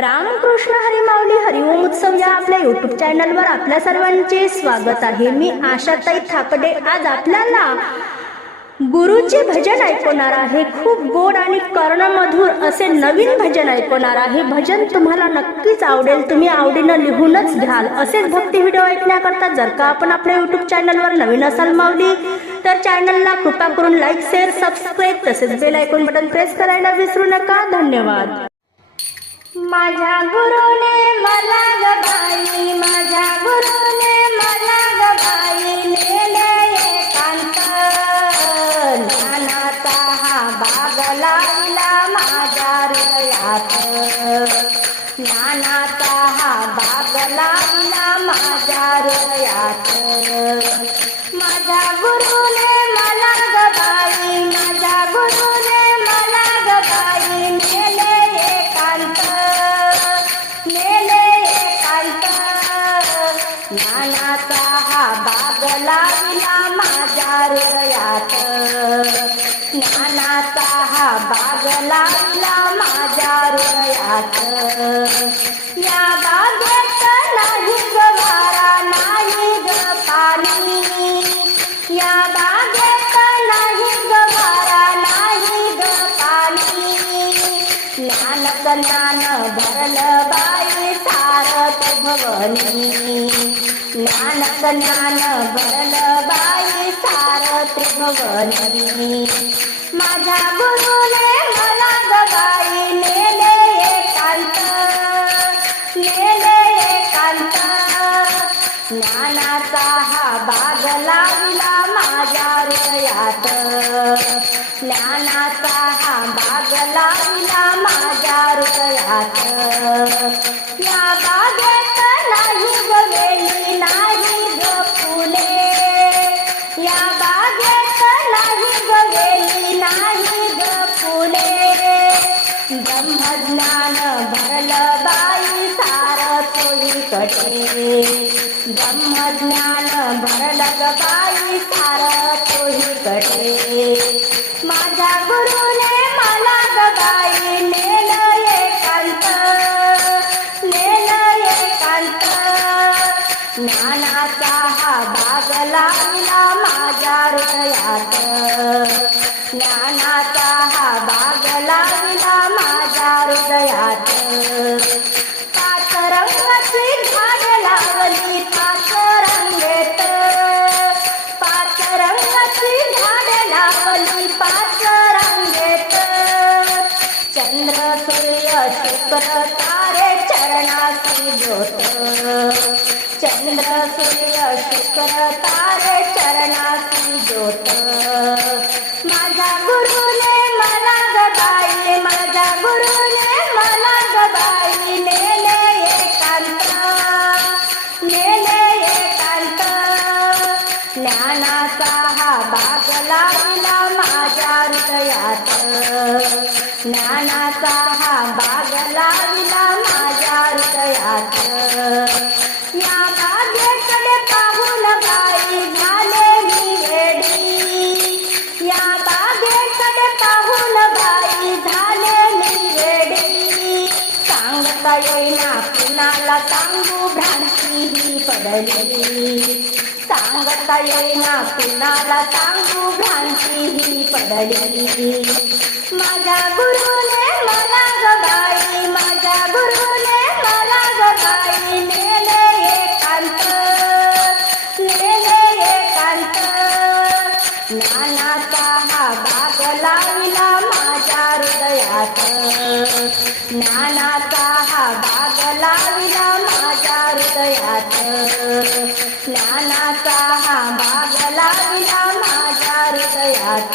रामकृष्ण हरी माऊली हरिओम उत्सव या आपल्या युट्यूब चॅनलवर आपल्या सर्वांचे स्वागत आहे. मी आशाताई थाकडे आज आपल्याला गुरुचे भजन ऐकवणार आहे. खूप गोड आणि कर्णमधुर असे नवीन भजन ऐकवणार आहे. भजन तुम्हाला नक्कीच आवडेल. तुम्ही आवडीनं लिहूनच घ्याल. असेच भक्ती व्हिडिओ ऐकण्याकरता जर का आपण आपल्या युट्यूब चॅनलवर नवीन असाल माऊली तर चॅनलला कृपा करून लाईक शेअर सबस्क्राईब तसेच बेल ऐकून बटन प्रेस करायला विसरू नका. धन्यवाद. माझ्या गुरुने मला गबाई माझ्या गुरुने मला ग बाई नेले एकांत. ज्ञानाचा हा बाग लावला माझ्या हृदयात. ज्ञानाचा हा बाग लावला माझ्या हृदयात. लागला माझ्या हृदयात. या बागेत नाही गवारा नाही ग पाणी. या बागेत नाही गवारा नाही ग पाणी. ज्ञानक ज्ञान भरल बाई सारथ भवनी. ज्ञानक ज्ञान भरलं बाई सार भवनी माझ्या गुरुने मला ग बाई नेले एकांत नेले एकांत ज्ञानाचा हा बाग लावला माझ्या हृदयात. ज्ञानाचा हा बाग लावला माझ्या हृदयात. या बागेत नाही गवेली ब्रह्मज्ञान भरल बाई सार तोही कटे। ब्रह्मज्ञान भरल बाई सार तोही कटे। माझ्या गुरुने मला गबाई बाई नेलं एकांत। नेलं एकांत। ज्ञानाचा हा भाग लावला माझ्या हृदयात। ज्ञानाचा सूर्य तारे चरणासी ज्योत। चंद्र सूर्य शुक्र तारे चरणासी ज्योत। माझा गुरुने मला गबाई माझा गुरुने मला गबाई नेले एकांत नेले एकांत। ज्ञानाचा हा बाग लावला माझ्या हृदयात। ज्ञानाचा हा बाग सांगता येईना कुणाला सांगू भ्रांती ही पडली सांगता येईना कुणाला सांगू भ्रांती ही पडली माझ्या गुरुने मला ग माझ्या गुरुने मला ग नेले एकांत नेले एकांत. नानाचा हा बाग लावला माझ्या हृदयात. नाना